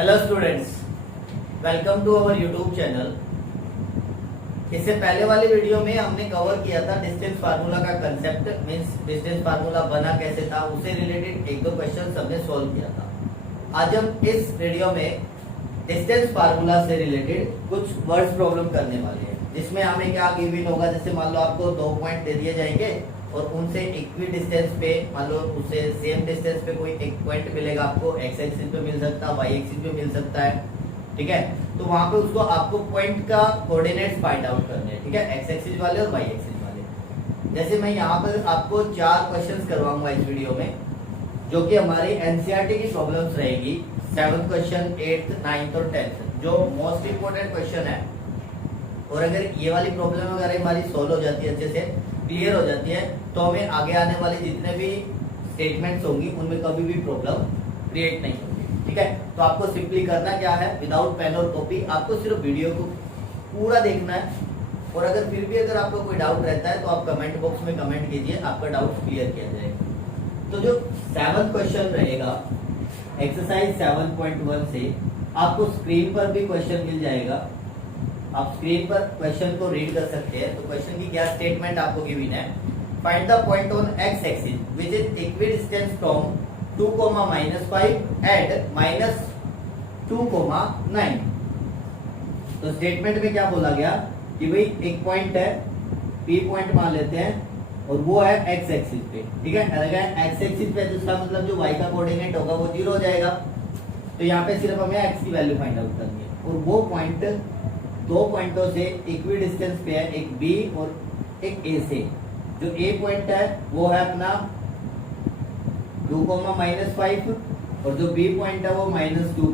Hello students, welcome to our YouTube channel. इससे पहले वाली वीडियो में हमने कवर किया था डिस्टेंस फार्मूला का कंसेप्ट, मींस डिस्टेंस फार्मूला बना कैसे था, उससे रिलेटेड एक दो क्वेश्चन हमने सॉल्व किया था। आज हम इस वीडियो में डिस्टेंस फार्मूला से रिलेटेड कुछ वर्ड्स प्रॉब्लम करने वाले हैं, जिसमें हमें क्या गिवन होगा। जैसे मान लो आपको 2 पॉइंट दे दिए जाएंगे और उनसे इक्वी डिस्टेंस पे, मान लो उससे सेम डिस्टेंस पे कोई एक पॉइंट मिलेगा आपको, एक्स एक्सिस पे मिल सकता है, वाई एक्सिस पे मिल सकता है, ठीक है। तो वहां पे उसको आपको पॉइंट का कोऑर्डिनेट्स फाइंड आउट करने हैं, ठीक है, एक्स एक्सिस वाले और वाई एक्सिस वाले। जैसे मैं यहाँ पर आपको 4 क्वेश्चंस करवाऊंगा इस वीडियो में, जो कि हमारी एनसीईआरटी की प्रॉब्लम्स रहेगी। 7th क्वेश्चन, 8th, 9th और 10th, जो मोस्ट इंपोर्टेंट क्वेश्चन है। और अगर ये वाली प्रॉब्लम अगर हमारी सोल्व हो जाती है, अच्छे से क्लियर हो जाती है, तो हमें आगे आने वाले जितने भी स्टेटमेंट्स होंगी उनमें कभी भी प्रॉब्लम क्रिएट नहीं होगी, ठीक है। तो आपको सिंपली करना क्या है, विदाउट पेन और कॉपी आपको सिर्फ वीडियो को पूरा देखना है। और अगर फिर भी अगर आपको कोई डाउट रहता है तो आप कमेंट बॉक्स में कमेंट कीजिए, आपका डाउट क्लियर किया जाएगा। तो जो 7th क्वेश्चन रहेगा एक्सरसाइज 7.1 से, आपको स्क्रीन पर भी क्वेश्चन मिल जाएगा, आप स्क्रीन पर क्वेश्चन को रीड कर सकते हैं। तो क्वेश्चन की क्या स्टेटमेंट आपको गिवन है, find the point on x axis which is equidistance from 2, -5 at -2, 9। तो स्टेटमेंट में क्या बोला गया कि भाई एक पॉइंट है, पी पॉइंट मान लेते हैं, और वो है एक्स एक्सिस पे, ठीक है। अगर एक्स एक्सिस पे, तो इसका मतलब जो वाई का कोऑर्डिनेट होगा वो 0 हो जाएगा। तो यहाँ पे सिर्फ हमें एक्स की वैल्यू फाइंड आउट करनी है, और वो पॉइंट 2 पॉइंटों से इक्वी डिस्टेंस पे है, एक बी और एक ए से। जो ए पॉइंट है वो है अपना 2, -5, और जो बी पॉइंट है वो -2,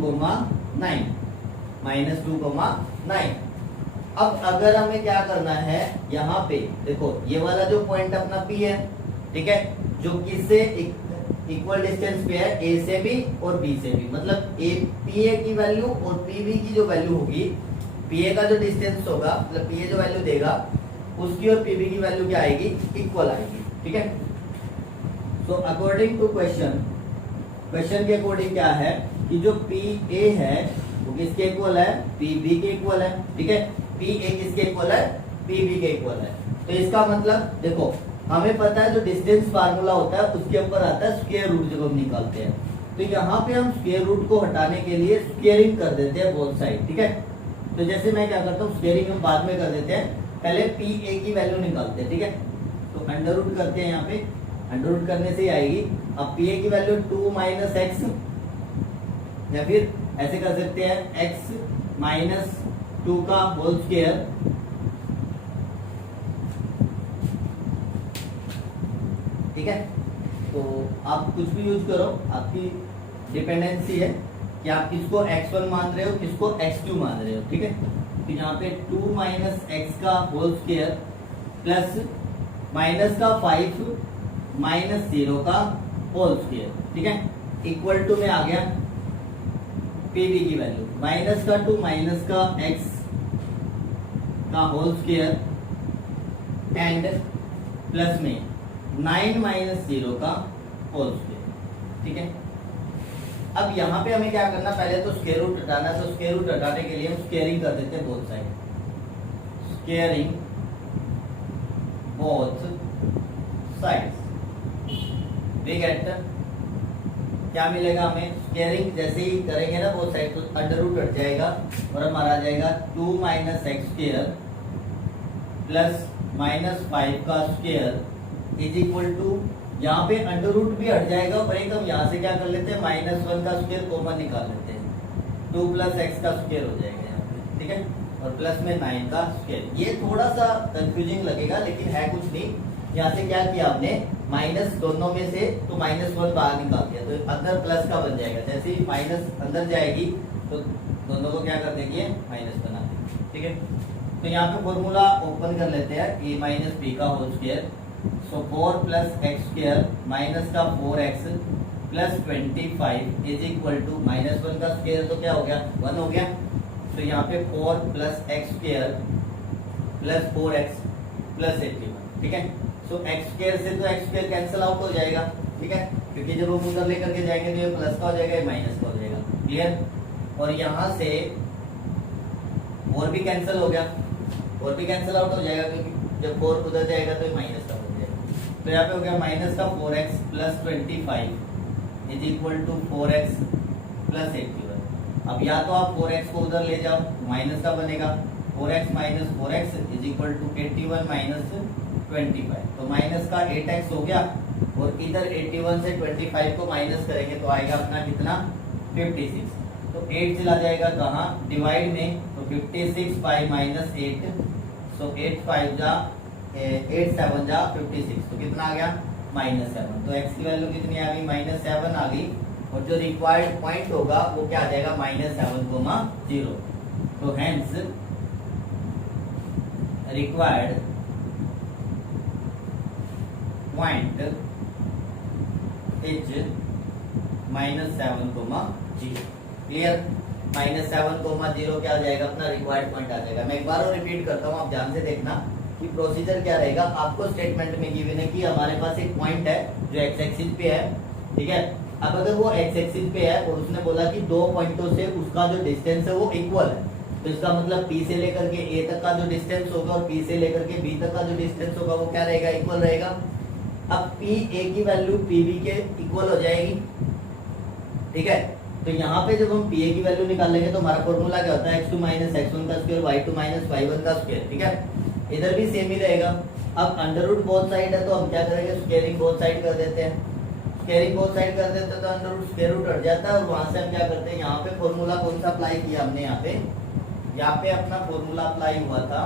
-9। अब अगर हमें क्या करना है, यहाँ पे देखो ये वाला जो पॉइंट अपना पी है, ठीक है, जो किससे इक्वल डिस्टेंस पे है, ए से भी और बी से भी। मतलब ए पी ए की वैल्यू और पी बी की जो वैल्यू होगी, पीए का जो डिस्टेंस होगा, मतलब पीए जो वैल्यू देगा उसकी और पीबी की वैल्यू क्या आएगी, इक्वल आएगी, ठीक है। सो अकॉर्डिंग टू क्वेश्चन के अकॉर्डिंग क्या है कि जो पी ए है वो किसके इक्वल है, पीबी के इक्वल है, ठीक है। पी ए किसके इक्वल है, पीबी के इक्वल है। तो इसका मतलब देखो, हमें पता है जो डिस्टेंस फार्मूला होता है उसके ऊपर आता है स्क्वायर रूट, जब हम निकालते हैं। तो यहाँ पे हम स्क्वायर रूट को हटाने के लिए स्क्वायरिंग कर देते हैं बोथ साइड, ठीक है। तो जैसे मैं क्या करता हूँ, स्क्वायरिंग हम बाद में कर देते हैं, पहले पी ए की वैल्यू निकालते हैं, ठीक है। तो अंडर रूट करते हैं, यहाँ पे अंडर रूट करने से ही आएगी। अब पी ए की वैल्यू 2 - x, या फिर ऐसे कर सकते हैं x - 2 का होल स्क्वायर, ठीक है। तो आप कुछ भी यूज करो, आपकी डिपेंडेंसी है कि आप किसको x1 मान रहे हो, किसको x2 मान रहे हो, ठीक है। तो यहाँ पे 2 - x का होल स्क्वायर प्लस माइनस का 5 -0 का होल स्क्वायर, ठीक है, इक्वल टू में आ गया पीबी की वैल्यू -2 का x का होल स्क्वायर एंड प्लस में 9 - 0 का होल स्क्वायर, ठीक है। अब यहाँ पे हमें क्या करना, पहले तो स्क्वायर रूट हटाना है। तो स्क्वायर रूट हटाने के लिए हम स्क्वायरिंग कर देते हैं both side, squaring both sides. We get क्या मिलेगा हमें, स्क्वायरिंग जैसे ही करेंगे ना बोथ साइड, तो अंडर रूट हट जाएगा और हमारा आ जाएगा 2 - x² प्लस -5 का स्क्वायर इज इक्वल टू, यहाँ पे अंडर रूट भी हट जाएगा और एक हम यहाँ से क्या कर लेते हैं, -1 का स्क्वायर कॉमन निकाल लेते हैं, 2 + x का स्क्वायर हो जाएगा यहाँ पे, ठीक है, और प्लस में 9 का स्क्वायर। ये थोड़ा सा कंफ्यूजिंग लगेगा लेकिन है कुछ नहीं। यहाँ से क्या किया हमने, माइनस दोनों में से तो -1 बाहर निकाल दिया, तो अंदर प्लस का बन जाएगा। जैसे ही माइनस अंदर जाएगी तो दोनों को क्या कर देंगे, माइनस बना देंगे, ठीक है। तो यहाँ पे फॉर्मूला ओपन कर लेते हैं, a - b का होल स्क्वायर। सो 4 + x² माइनस का 4x plus 25 is equal to -1 का स्क्वायर, तो क्या हो गया, 1 हो गया। तो यहाँ पे 4 + x² प्लस 4x प्लस 81, ठीक है। सो x² से तो x² कैंसिल आउट हो जाएगा, ठीक है, क्योंकि जब हम उधर लेकर के जाएंगे तो ये प्लस का हो जाएगा, ये माइनस का हो जाएगा, क्लियर। और यहाँ से 4 भी कैंसिल हो गया, 4 भी कैंसिल आउट हो जाएगा क्योंकि जब 4 उधर जाएगा तो माइनस का बन जाएगा। तो यहाँ पे हो गया माइनस का 4x plus 25 is equal to 4x plus 81। अब या तो आप 4x को उधर ले जाओ, माइनस का बनेगा 4x minus 4x is equal to 81 minus 25। तो माइनस का 8x हो गया और इधर 81 से 25 को माइनस करेंगे तो आएगा अपना कितना 56। तो 8 चला जाएगा कहाँ डिवाइड में, तो 56 बाई माइनस 8, सो 8 5 जा 8 7 जा 56, तो कितना आ गया -7। तो x की वैल्यू कितनी आ गई -7 आ गई और जो रिक्वायर्ड पॉइंट होगा वो क्या आ जाएगा -7,0। तो hence required point is -7,0। Clear, -7,0 क्या आ जाएगा अपना रिक्वायर्ड पॉइंट आ जाएगा। मैं एक बार और रिपीट करता हूँ, आप ध्यान से देखना कि प्रोसीजर क्या रहेगा। आपको स्टेटमेंट में गिवन है कि हमारे पास एक पॉइंट है जो एक्स एक्सिस पे है, ठीक है। अब अगर वो एक्स एक्सिस पे है और उसने बोला कि दो पॉइंटों से उसका जो डिस्टेंस है वो इक्वल है, तो इसका मतलब P से लेकर के A तक का जो डिस्टेंस होगा और P से लेकर के B तक का जो डिस्टेंस होगा वो क्या रहेगा, इक्वल रहेगा। अब P A की वैल्यू P B के इक्वल हो जाएगी, ठीक है। तो यहाँ पे जब हम P A की वैल्यू निकालेंगे तो हमारा फॉर्मूला क्या होता है, x2 माइनस x1 का स्क्वायर y2 माइनस y1 का स्क्वायर, ठीक है। इधर भी सेम ही रहेगा। अब अंडर रूट बोथ साइड है तो हम क्या करेंगे, स्क्वायरिंग बोथ साइड कर देते हैं। स्क्वायरिंग बोथ साइड कर देते हैं तो अंडर रूट स्क्वायर रूट हट जाता है और वहां से हम क्या करते हैं, यहाँ पे फॉर्मूला कौन सा अप्लाई किया हमने, यहाँ पे अपना फॉर्मूला अप्लाई हुआ था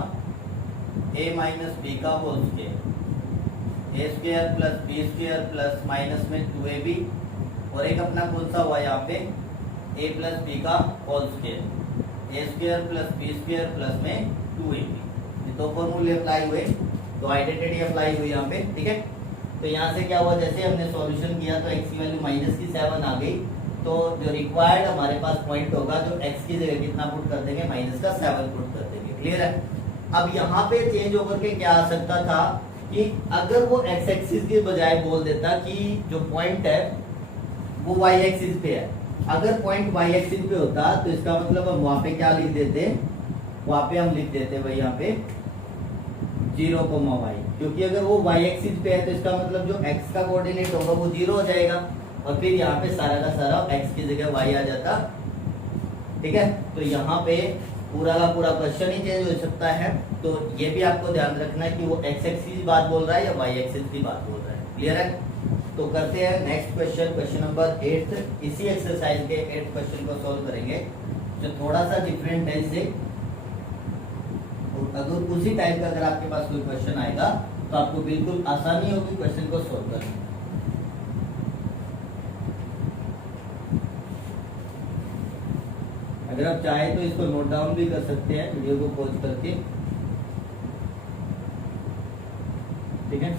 a माइनस बी का whole square, a square plus b square plus minus में 2ab और एक अपना कौन सा हुआ यहाँ पे a प्लस बी का whole square, a square plus b square plus में 2ab। ये दो फॉर्मूले अप्लाई हुए, तो आइडेंटिटी अप्लाई हुई यहाँ पे, ठीक है। तो यहाँ से क्या हुआ, जैसे हमने सॉल्यूशन किया तो x की वैल्यू -7 आ गई। तो जो रिक्वायर्ड हमारे पास पॉइंट होगा जो x की जगह कितना पुट कर देंगे, -7 पुट कर देंगे। क्लियर है। अब यहाँ पे चेंज होकर के क्या आ सकता था कि अगर वो x एक्सिस के बजाय बोल देता कि जो पॉइंट है वो y एक्सिस पे है। अगर पॉइंट y एक्सिस पे होता तो इसका मतलब हम वहां पे क्या लिख देते, वहां पे हम लिख देते भाई यहाँ पे 0,y, क्योंकि अगर वो y एक्सिस पे है तो इसका मतलब जो x का कोऑर्डिनेट होगा वो 0 हो जाएगा और फिर यहाँ पे सारा का सारा x की जगह y आ जाता, ठीक है। तो यहाँ पे पूरा का पूरा क्वेश्चन ही चेंज हो सकता है। तो ये भी आपको ध्यान रखना है कि वो x एक्सिस की बात बोल रहा है या y एक्सिस की बात बोल रहा है। क्लियर है। तो करते हैं नेक्स्ट क्वेश्चन, क्वेश्चन नंबर 8। इसी एक्सरसाइज के 8 क्वेश्चन को सॉल्व करेंगे जो थोड़ा सा डिफरेंट है इससे। अगर उसी टाइप का अगर आपके पास कोई क्वेश्चन आएगा तो आपको बिल्कुल आसानी होगी क्वेश्चन को सॉल्व करने में। अगर आप चाहे तो इसको नोट डाउन भी कर सकते हैं वीडियो को पॉज करके, ठीक है।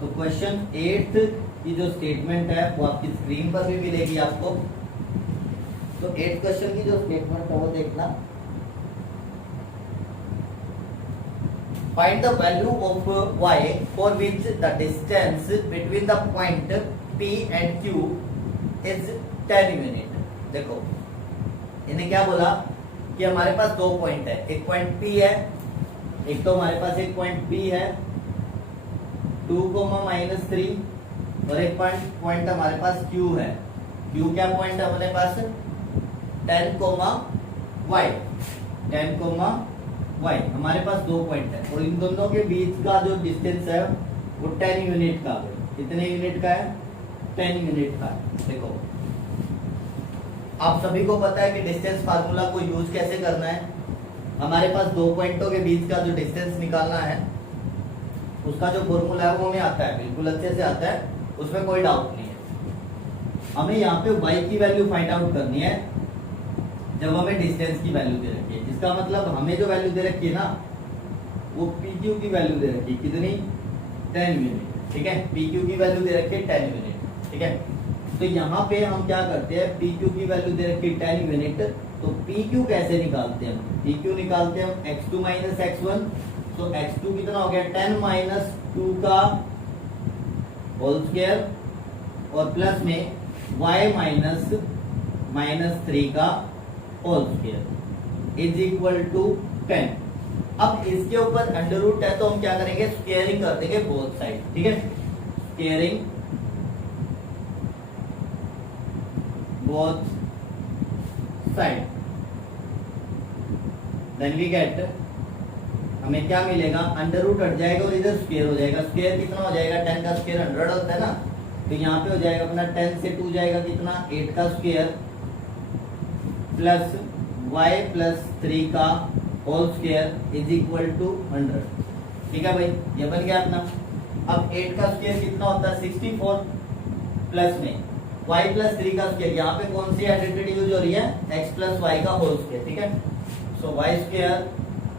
तो क्वेश्चन 8 की जो स्टेटमेंट है वो आपकी स्क्रीन पर भी मिलेगी आपको। तो 8 क्वेश्चन की जो स्टेटमेंट है वो देखना। Find the value of y for which the distance between the point P and Q is 10 unit. देखो इन्हें क्या बोला कि हमारे पास दो पॉइंट है, एक पॉइंट P है, एक तो हमारे पास एक पॉइंट B है 2,-3 और एक पॉइंट हमारे पास Q है। Q क्या पॉइंट है हमारे पास 10,y हमारे पास दो पॉइंट है और इन दोनों के बीच का जो डिस्टेंस है वो 10 यूनिट का है। कितने यूनिट का है, 10 यूनिट का है। देखो आप सभी को पता है कि डिस्टेंस फार्मूला को यूज कैसे करना है। हमारे पास दो पॉइंटों के बीच का जो डिस्टेंस निकालना है उसका जो फॉर्मूला है वो हमें आता है, बिल्कुल अच्छे से आता है, उसमें कोई डाउट नहीं है। हमें यहाँ पे y की वैल्यू फाइंड आउट करनी है जब हमें डिस्टेंस की वैल्यू दे रखी है। इसका मतलब हमें जो वैल्यू दे रखी है ना वो PQ की वैल्यू दे रखी है, कितनी 10 यूनिट, ठीक है। PQ की वैल्यू दे रखी है 10 यूनिट, ठीक है। तो यहाँ पे हम क्या करते हैं, PQ की वैल्यू दे रखी है 10 यूनिट, तो PQ कैसे निकालते हैं हम, PQ निकालते हैं हम x2 माइनस x1। तो x2 कितना हो गया 10 माइनस 2 का होल स्क्वायर और प्लस में y माइनस -3 का whole square is equal to 10। अब इसके ऊपर अंडर रूट है तो हम क्या करेंगे, स्क्वायरिंग कर देंगे बोथ साइड, ठीक है, squaring both side, then we get, हमें क्या मिलेगा, अंडर रूट हट जाएगा और इधर स्क्वायर हो जाएगा। स्क्वायर कितना हो जाएगा, 10 का स्क्वायर 100 होता है ना, तो यहाँ पे हो जाएगा अपना 10 से 2 जाएगा कितना, 8 का स्क्वायर प्लस y प्लस 3 का whole square is equal to 100। ठीक है भाई, ये बन गया अपना। अब 8 का स्क्वायर कितना होता है, 64 प्लस में y प्लस 3 का स्क्वायर, यहाँ पे कौन सी आइडेंटिटी यूज हो रही है, x प्लस y का होल स्क्वायर, ठीक है। So y square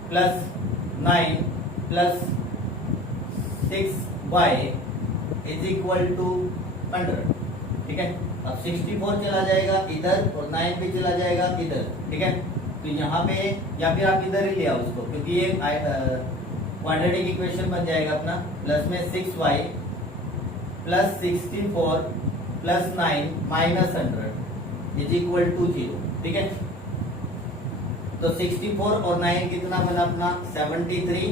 plus 9 plus 6y is equal to 100, ठीक है। अब 64 चला जाएगा इधर और 9 भी चला जाएगा इधर, ठीक है। तो यहाँ पे या फिर आप इधर ही ले आओ उसको, क्योंकि ये क्वाड्रेटिक इक्वेशन बन जाएगा अपना, प्लस में 6y plus 64 plus 9 minus 100 is equal to 0, ठीक है। तो 64 और 9 कितना बना अपना 73,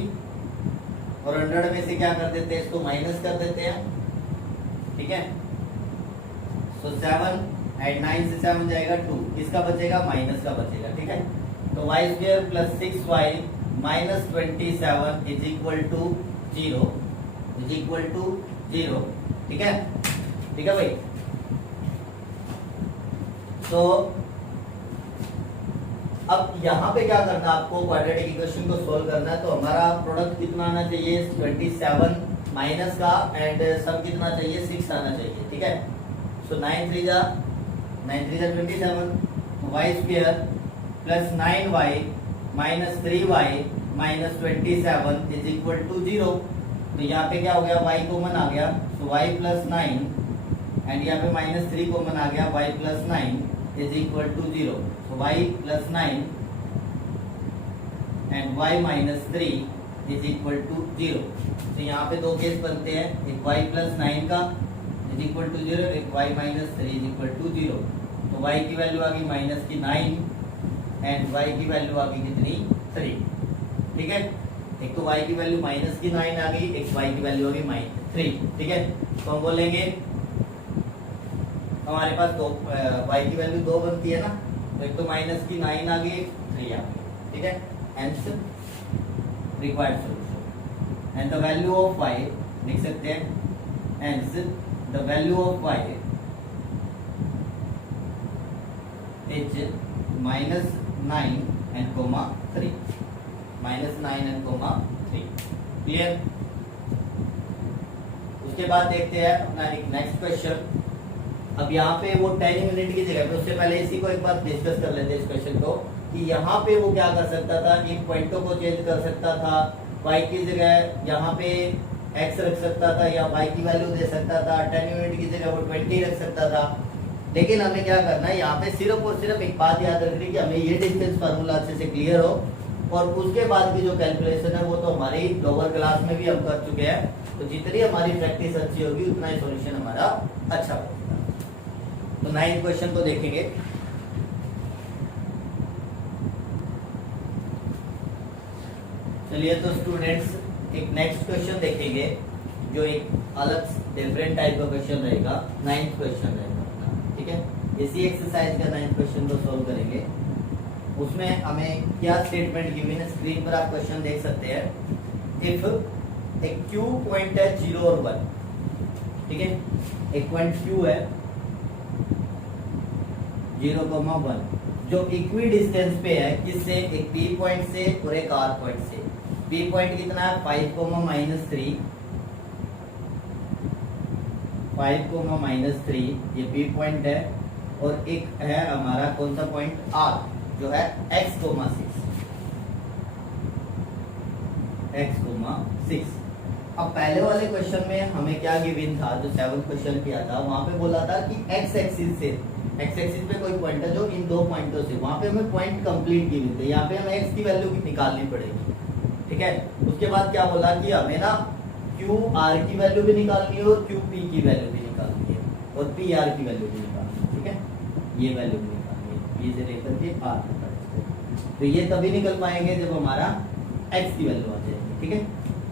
और 100 में से क्या कर देते हैं, इसको माइनस कर देते हैं, ठीक है। सो 7 एंड 9 से 7 जाएगा 2, इसका बचेगा माइनस का बचेगा, ठीक है। तो y square plus 6y minus 27 is equal to 0, is equal to 0, ठीक है, ठीक है भाई। तो अब यहाँ पे क्या करना है आपको, क्वाड्रेटिक इक्वेशन को सोल्व करना है। तो हमारा प्रोडक्ट कितना आना चाहिए, 27 माइनस का एंड सब कितना चाहिए, 6 आना चाहिए, ठीक है। सो 9 3 जा 27, y square plus 9y minus 3y minus 27 is equal to 0। तो यहाँ पे क्या हो गया, y कॉमन आ गया, सो y प्लस 9 एंड यहाँ पे माइनस 3 कॉमन आ गया, y plus 9 is equal to 0। तो y plus 9 and y minus 3 is equal to 0। तो यहाँ पे दो केस बनते हैं, एक y प्लस 9 का इज इक्वल टू 0, एक y minus 3 is equal to 0। तो y की वैल्यू आ गई माइनस की 9 एंड y की वैल्यू आ गई कितनी, 3, ठीक है। एक तो y की वैल्यू माइनस की 9 आ गई, एक y की वैल्यू आ गई माइनस 3, ठीक है। तो हम बोलेंगे हमारे पास दो y की वैल्यू 2 बनती है ना, तो एक तो माइनस की 9 आ गई, 3 आ गई, ठीक है। Hence required solution and the value of y लिख सकते हैं, hence the value of y is minus 9 and comma 3, minus 9 and comma 3, clear. उसके बाद देखते हैं अपना नेक्स्ट क्वेश्चन। अब यहाँ पे वो 10 यूनिट की जगह पे, उससे पहले इसी को एक बार डिस्कस कर लेते हैं इस क्वेश्चन को, कि यहाँ पे वो क्या कर सकता था, इन पॉइंटों को चेंज कर सकता था, y की जगह यहाँ पे x रख सकता था या y की वैल्यू दे सकता था, 10 यूनिट की जगह वो 20 रख सकता था। लेकिन हमें क्या करना है, यहाँ पे सिर्फ और सिर्फ एक बात याद रखनी कि हमें ये डिस्टेंस फार्मूला अच्छे से क्लियर हो, और उसके बाद की जो कैलकुलेशन है वो तो हमारी लोअर क्लास में भी हम कर चुके हैं। तो जितनी हमारी प्रैक्टिस अच्छी होगी उतना ही सॉल्यूशन हमारा अच्छा होगा। तो 9 क्वेश्चन को देखेंगे। चलिए तो स्टूडेंट्स एक नेक्स्ट क्वेश्चन देखेंगे, जो एक अलग डिफरेंट टाइप का क्वेश्चन रहेगा, 9th क्वेश्चन रहेगा अपना, ठीक है। इसी एक्सरसाइज का 9th क्वेश्चन को सॉल्व करेंगे। उसमें हमें क्या स्टेटमेंट गिवन है, स्क्रीन पर आप क्वेश्चन देख सकते हैं। इफ एक क्यू पॉइंट है 0 और 1, ठीक है, एक पॉइंट क्यू है 0,1, जो इक्वी डिस्टेंस पे है किससे, एक पी पॉइंट से और एक आर पॉइंट से। पी पॉइंट कितना है 5,-3, 5,-3 ये पी पॉइंट है, और एक है हमारा कौन सा पॉइंट आर, जो है x,6, x,6। अब पहले वाले क्वेश्चन में हमें क्या गिवन था, जो 7th क्वेश्चन किया था, वहां पे बोला था कि x एक्सिस से, x एक्सिस पे कोई पॉइंट है जो इन दो पॉइंटों से, वहां पे हमें पॉइंट कंप्लीट गिवन थे, यहाँ पे हमें x की वैल्यू निकालनी पड़ेगी, ठीक है। उसके बाद क्या बोला कि हमें ना q r की वैल्यू भी निकालनी है और q p की वैल्यू भी निकालनी है, और p r की वैल्यू भी निकालनी है, ठीक है, ये वैल्यू भी निकालनी है। P से लेकर के R तक का डिस्टेंस। तो ये तभी निकल पाएंगे जब हमारा x की वैल्यू आ जाएगी। ठीक है,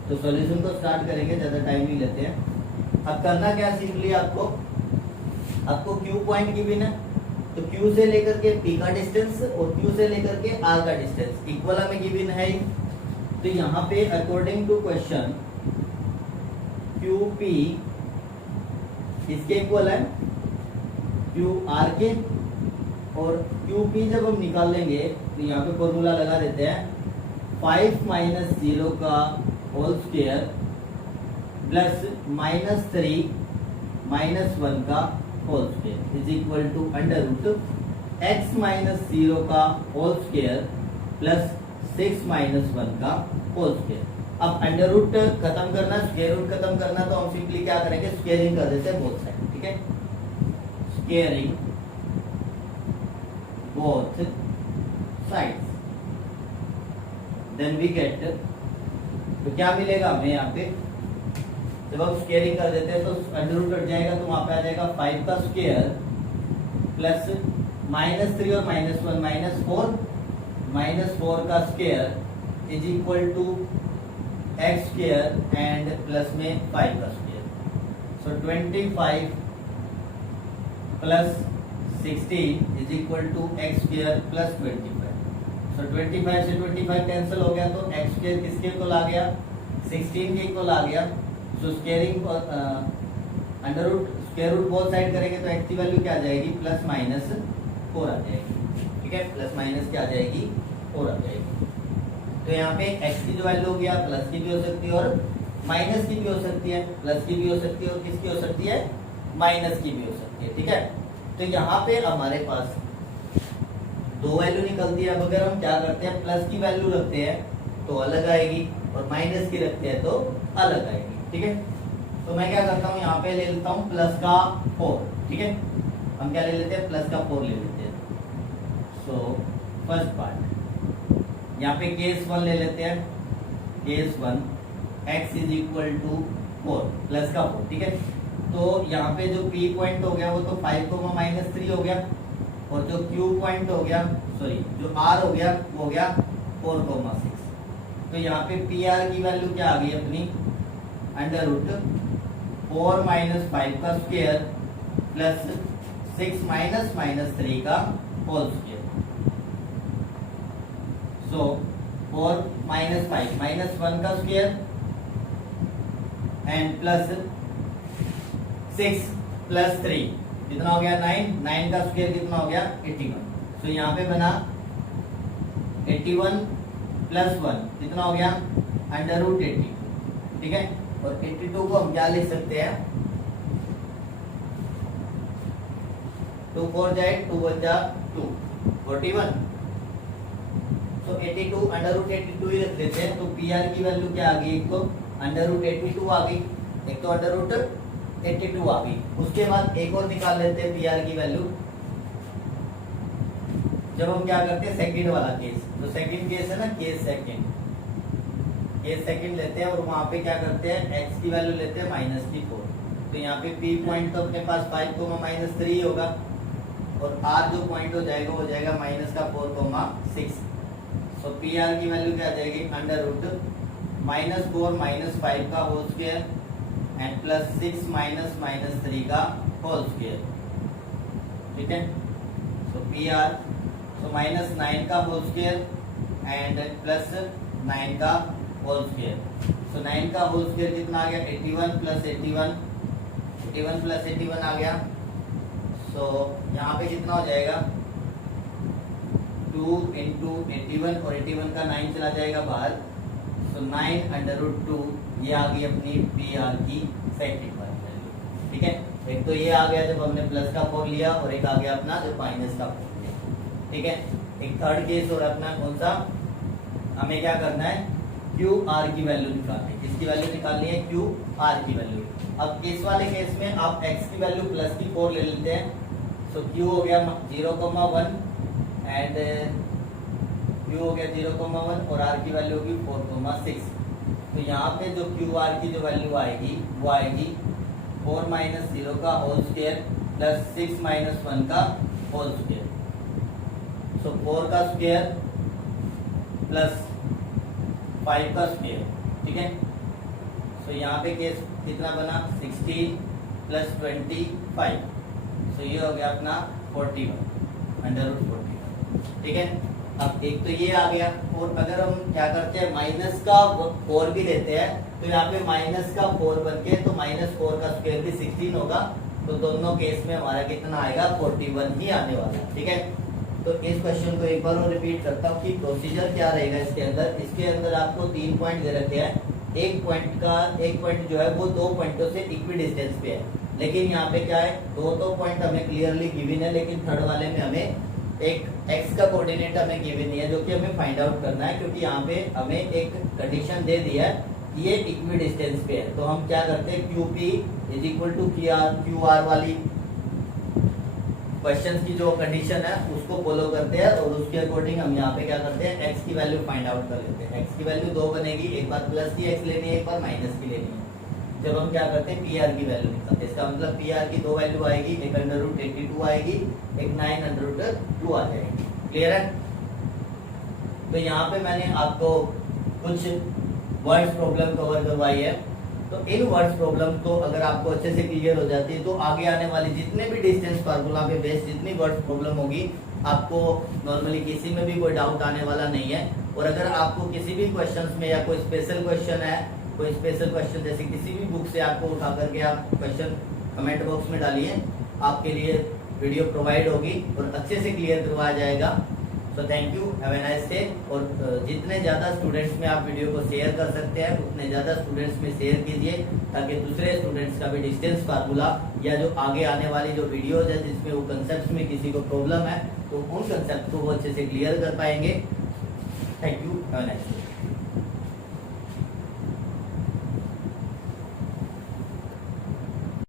तो सॉल्यूशन को स्टार्ट करेंगे, ज्यादा टाइम नहीं लेते हैं। अब करना क्या सिंपली आपको Q पॉइंट गिवन है, तो Q से लेकर के P का डिस्टेंस और Q से लेकर के R का डिस्टेंस इक्वल हमें गिवन है। तो यहाँ पे अकॉर्डिंग टू क्वेश्चन QP इसके इक्वल है QR के, और QP जब हम निकाल लेंगे तो यहाँ पे फॉर्मूला लगा देते हैं 5 माइनस 0 का whole square plus minus 3 minus 1 का whole square is equal to under root x minus 0 का होल स्क्वायर प्लस 6 माइनस 1 का होल स्क्वायर। अब अंडर रूट खत्म करना, स्क्वायर रूट खत्म करना, तो हम सिंपली क्या करेंगे, स्क्वायरिंग कर देते हैं बोथ साइड। ठीक है, squaring both sides, then we get, तो क्या मिलेगा हमें यहाँ पे, जब हम स्क्वायरिंग कर देते हैं तो अंडर रूट कट जाएगा, तो वहां पे आ जाएगा 5 का स्क्वायर प्लस माइनस 3 और माइनस 1 माइनस 4 का square is equal to x square and plus में 5 का square. So 25 plus 16 is equal to x square plus 25। So 25 से 25 कैंसिल हो गया, तो एक्स स्क्वायर किसके इक्वल आ गया, 16 के इक्वल आ गया। So squaring under root square root both side करेंगे तो एक्स की वैल्यू क्या आ जाएगी, प्लस माइनस 4 आ जाएगी। ठीक है, प्लस माइनस क्या आ जाएगी, 4 आ जाएगी। तो यहाँ पे x की जो वैल्यू हो गया, प्लस की भी हो सकती है और माइनस की भी हो सकती है, प्लस की भी हो सकती है और किसकी हो सकती है, माइनस की भी हो सकती है। ठीक है, तो यहाँ पे हमारे पास दो वैल्यू निकलती है। अब अगर हम क्या करते हैं, प्लस की वैल्यू रखते हैं तो अलग आएगी और माइनस की रखते हैं तो अलग आएगी। ठीक है, तो मैं क्या करता हूँ, यहाँ पे ले लेता हूँ प्लस का 4। ठीक है, हम क्या ले लेते हैं, प्लस का 4 ले लेते हैं। सो फर्स्ट पार्ट यहाँ पे केस 1 ले लेते हैं, case 1 x is equal to 4 plus का 4। ठीक है, तो यहाँ पे जो P पॉइंट हो गया वो तो 5 माइनस 3 हो गया, और जो Q पॉइंट हो गया, सॉरी जो R हो गया वो हो गया 4,6। तो यहाँ पे PR की वैल्यू क्या आ गई अपनी, अंडर रूट 4 माइनस 5 का स्क्वायर प्लस 6 माइनस 3 का होल स्क्वायर। सो 4 माइनस 5 माइनस 1 का स्क्वायर एंड प्लस 6 प्लस 3 कितना हो गया, 9 का स्क्वायर कितना हो गया, 81। सो यहाँ पे बना 81 प्लस 1 कितना हो गया, अंडर रूट 82। ठीक है, और 82 को हम क्या लिख सकते हैं, 2 4 जाए 2 1 जा 2 41। तो 82 अंडर रूट 82 ही रख देते हैं। तो PR की वैल्यू क्या आ गई, एक तो अंडर रूट 82 आ गई, एक तो अंडर रूट 82 आ गई। उसके बाद एक और निकाल लेते हैं PR की वैल्यू। जब हम क्या करते हैं, सेकंड वाला केस, तो सेकंड केस है ना, केस सेकंड लेते हैं और वहां पे क्या करते हैं, x की वैल्यू लेते हैं माइनस की 4। तो यहाँ पे P पॉइंट तो अपने पास 5 माइनस 3 होगा, और R जो पॉइंट हो जाएगा वो जाएगा माइनस का 4,6। सो PR की वैल्यू क्या आ जाएगी, अंडर रूट माइनस 4 माइनस 5 का whole square and plus 6 minus 3 का होल स्क्वायर। ठीक है, सो PR सो माइनस 9 का होल स्क्वायर एंड प्लस 9 का होल स्क्वायर। सो 9 का होल स्क्वायर कितना आ गया, 81 प्लस 81 प्लस 81 आ गया। सो यहाँ पे कितना हो जाएगा, 2 इंटू 81 और 81 का 9 चला जाएगा बाहर। सो 9 अंडर रूट 2 ये आ गई अपनी PR की सेकंड वाली वैल्यू। ठीक है, एक तो ये आ गया जब हमने प्लस का 4 लिया, और एक आ गया अपना जब माइनस का 4 लिया। ठीक है, एक थर्ड केस और अपना कौन सा, हमें क्या करना है, QR की वैल्यू निकालनी है। किसकी वैल्यू निकालनी है, QR की वैल्यू। अब इस वाले केस में आप x की वैल्यू प्लस की 4 ले लेते हैं। सो Q हो गया 0,1 एंड Q हो गया 0,1 और R की वैल्यू होगी 4,6। तो यहाँ पे जो QR की जो वैल्यू आएगी वो आएगी 4 माइनस 0 का होल स्क्वायर प्लस 6 माइनस 1 का होल स्क्वायर। सो 4 का स्क्वायर प्लस 5 का स्क्वायर, ठीक है। सो यहाँ पे केस कितना बना 16 प्लस 25, सो ये हो गया अपना 41 अंडर रूट 41, ठीक है। अब एक तो ये आ गया, और अगर हम क्या करते हैं माइनस का 4 भी लेते हैं तो यहाँ पे माइनस का 4 बन के तो -4 का स्क्वायर भी 16 होगा, तो दोनों केस में हमारा कितना आएगा 41 ही आने वाला है, ठीक है। तो इस क्वेश्चन को एक बार और रिपीट करता हूँ कि प्रोसीजर क्या रहेगा इसके अंदर। इसके अंदर आपको 3 पॉइंट दे रखे हैं, एक पॉइंट जो है वो 2 पॉइंटों से इक्वी डिस्टेंस पे है, लेकिन यहाँ पे क्या है 2 पॉइंट हमें क्लियरली गिवन है, लेकिन थर्ड वाले में हमें एक x का कोऑर्डिनेट हमें गिवन नहीं है, जो कि हमें फाइंड आउट करना है, क्योंकि यहाँ पे हमें एक कंडीशन दे दिया है कि ये इक्वी डिस्टेंस पे है। तो हम क्या करते हैं QP is equal to QR वाली क्वेश्चंस की जो कंडीशन है उसको फॉलो करते हैं, और उसके अकॉर्डिंग हम यहाँ पे क्या करते हैं x की वैल्यू फाइंड आउट कर लेते हैं। x की वैल्यू 2 बनेगी, एक बार प्लस की x लेनी है, एक बार माइनस की लेनी है। जब हम क्या करते हैं PR की वैल्यू निकालते हैं, इसका मतलब PR की 2 वैल्यू आएगी, एक अंडर रूट 82 आएगी, एक 9 अंडर रूट 2 आ जाएगी। क्लियर है। तो यहाँ पे मैंने आपको कुछ वर्ड्स प्रॉब्लम कवर करवाई है, तो इन वर्ड्स प्रॉब्लम तो अगर आपको अच्छे से क्लियर हो जाती है तो आगे आने वाली जितने भी डिस्टेंस फार्मूला पे बेस्ड जितनी वर्ड्स प्रॉब्लम होगी आपको नॉर्मली किसी में भी कोई डाउट आने वाला नहीं है। और अगर आपको किसी भी क्वेश्चंस में या कोई स्पेशल क्वेश्चन है, कोई स्पेशल क्वेश्चन जैसे किसी भी बुक से आपको उठा करके आप क्वेश्चन कमेंट बॉक्स में डालिए, आपके लिए वीडियो प्रोवाइड होगी और अच्छे से क्लियर करवाया जाएगा। तो thank you, have a nice day. और जितने ज़्यादा स्टूडेंट्स में आप वीडियो को शेयर कर सकते हैं उतने ज़्यादा स्टूडेंट्स में शेयर कीजिए, ताकि दूसरे स्टूडेंट्स का भी डिस्टेंस फार्मूला या जो आगे आने वाली जो वीडियोज है जिसमें वो कंसेप्ट में किसी को प्रॉब्लम है तो उन कंसेप्ट को वो अच्छे से क्लियर कर पाएंगे। Thank you, have a nice day.